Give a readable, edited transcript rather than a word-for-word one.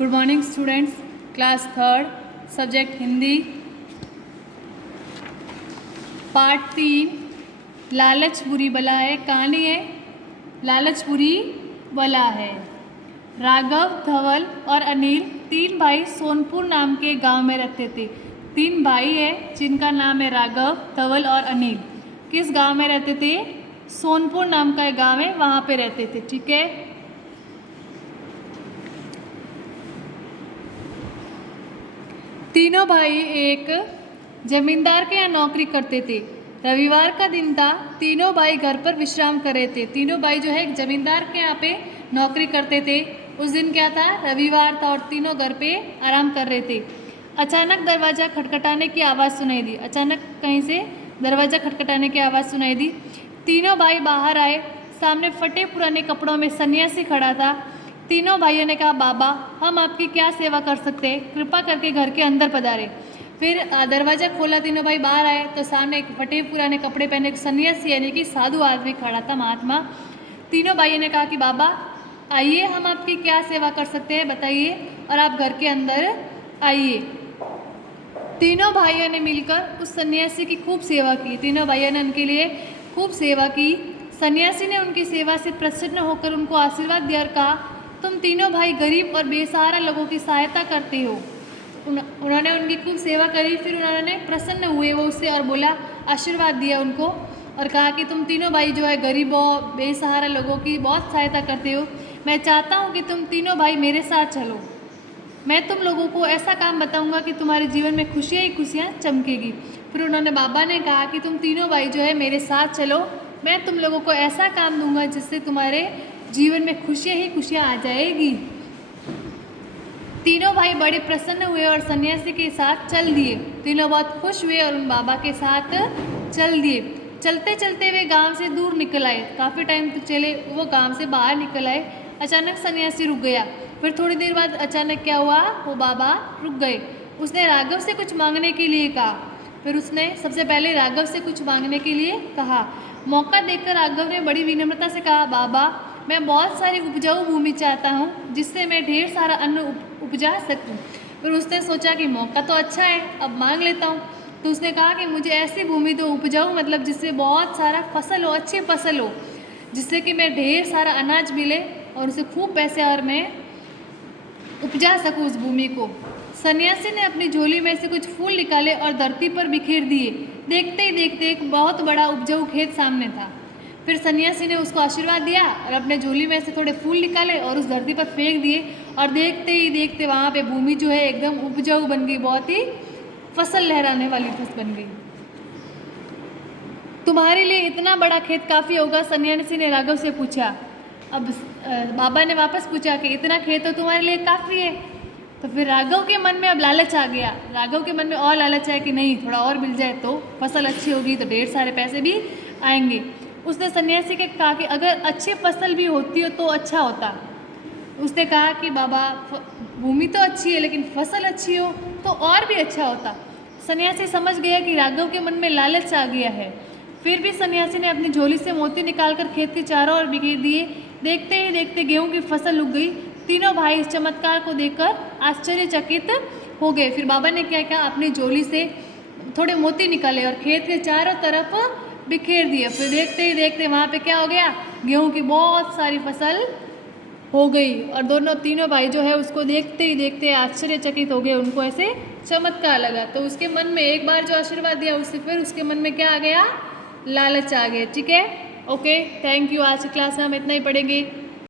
Good morning students, class third, subject Hindi, part 3, लालच बुरी बला है। कहानी है लालच बुरी बला है। राघव, धवल और अनिल 3 भाई सोनपुर नाम के गांव में रहते थे। 3 भाई हैं जिनका नाम है राघव, धवल और अनिल। किस गांव में रहते थे? सोनपुर नाम का एक गांव है, वहाँ पे रहते थे। ठीक है, तीनों भाई एक जमींदार के यहाँ नौकरी करते थे। रविवार का दिन था, तीनों भाई घर पर विश्राम कर रहे थे। तीनों भाई जो है एक जमींदार के यहाँ पे नौकरी करते थे। उस दिन क्या था? रविवार था और तीनों घर पे आराम कर रहे थे। अचानक दरवाज़ा खटखटाने की आवाज़ सुनाई दी। अचानक कहीं से दरवाज़ा खटखटाने की आवाज़ सुनाई दी। तीनों भाई बाहर आए। सामने फटे पुराने कपड़ों में सन्यासी खड़ा था। तीनों भाइयों ने कहा, बाबा, हम आपकी क्या सेवा कर सकते हैं? कृपा करके घर के अंदर पधारे। फिर दरवाज़ा खोला, तीनों भाई बाहर आए तो सामने एक फटे पुराने कपड़े पहने एक सन्यासी यानी कि साधु आदमी खड़ा था, महात्मा। तीनों भाइयों ने कहा कि बाबा आइए, हम आपकी क्या सेवा कर सकते हैं बताइए, और आप घर के अंदर आइए। तीनों भाइयों ने मिलकर उस सन्यासी की खूब सेवा की। तीनों भाइयों ने उनके लिए खूब सेवा की। सन्यासी ने उनकी सेवा से प्रसन्न होकर उनको आशीर्वाद दिया और कहा, तुम तीनों भाई गरीब और बेसहारा लोगों की सहायता करते हो। उन्होंने उनकी खूब सेवा करी। फिर उन्होंने प्रसन्न हुए वो उससे और बोला, आशीर्वाद दिया उनको और कहा कि तुम तीनों भाई जो है गरीबों बेसहारा लोगों की बहुत सहायता करते हो। मैं चाहता हूँ कि तुम तीनों भाई मेरे साथ चलो। मैं तुम लोगों को ऐसा काम बताऊँगा कि तुम्हारे जीवन में खुशियाँ ही खुशियाँ चमकेगी। फिर उन्होंने बाबा ने कहा कि तुम तीनों भाई जो है मेरे साथ चलो, मैं तुम लोगों को ऐसा काम दूंगा जिससे तुम्हारे जीवन में खुशियाँ ही खुशियाँ आ जाएगी। तीनों भाई बड़े प्रसन्न हुए और सन्यासी के साथ चल दिए। तीनों बहुत खुश हुए और उन बाबा के साथ चल दिए। चलते चलते वे गांव से दूर निकल आए। काफ़ी टाइम तक चले, वो गांव से बाहर निकल आए। अचानक सन्यासी रुक गया। फिर थोड़ी देर बाद अचानक क्या हुआ? वो बाबा रुक गए। उसने राघव से कुछ मांगने के लिए कहा। फिर उसने सबसे पहले राघव से कुछ मांगने के लिए कहा। मौका देखकर राघव ने बड़ी विनम्रता से कहा, बाबा, मैं बहुत सारी उपजाऊ भूमि चाहता हूँ जिससे मैं ढेर सारा अन्न उपजा सकूँ। फिर उसने सोचा कि मौका तो अच्छा है, अब मांग लेता हूँ। तो उसने कहा कि मुझे ऐसी भूमि तो उपजाऊ, मतलब जिससे बहुत सारा फसल हो, अच्छी फसल हो, जिससे कि मैं ढेर सारा अनाज मिले और उसे खूब पैसे और मैं उपजा सकूँ उस भूमि को। सन्यासी ने अपनी झोली में से कुछ फूल निकाले और धरती पर बिखेर दिए। देखते ही देखते एक बहुत बड़ा उपजाऊ खेत सामने था। फिर सन्यासी ने उसको आशीर्वाद दिया और अपने झोली में से थोड़े फूल निकाले और उस धरती पर फेंक दिए। और देखते ही देखते वहाँ पे भूमि जो है एकदम उपजाऊ बन गई, बहुत ही फसल लहराने वाली फसल बन गई। तुम्हारे लिए इतना बड़ा खेत काफ़ी होगा? सन्यासी ने राघव से पूछा। अब बाबा ने वापस पूछा कि इतना खेत तो तुम्हारे लिए काफ़ी है। तो फिर राघव के मन में अब लालच आ गया। राघव के मन में और लालच है कि नहीं, थोड़ा और मिल जाए तो फसल अच्छी होगी तो ढेर सारे पैसे भी आएंगे। उसने सन्यासी के कहा कि अगर अच्छी फसल भी होती हो तो अच्छा होता। उसने कहा कि बाबा, भूमि तो अच्छी है लेकिन फसल अच्छी हो तो और भी अच्छा होता। सन्यासी समझ गया कि राघव के मन में लालच आ गया है। फिर भी सन्यासी ने अपनी झोली से मोती निकालकर खेत के चारों ओर बिखेर दिए। देखते ही देखते गेहूं की फसल उग गई। तीनों भाई इस चमत्कार को देखकर आश्चर्यचकित हो गए। फिर बाबा ने क्या किया, अपनी झोली से थोड़े मोती निकाले और खेत के चारों तरफ बिखेर दिए। फिर देखते ही देखते वहाँ पे क्या हो गया? गेहूं की बहुत सारी फसल हो गई। और तीनों भाई जो है उसको देखते ही देखते आश्चर्यचकित हो गए। उनको ऐसे चमत्कार लगा। तो उसके मन में एक बार जो आशीर्वाद दिया उससे फिर उसके मन में क्या आ गया? लालच आ गया। ठीक है, ओके, थैंक यू। आज की क्लास में हम इतना ही पढ़ेंगे।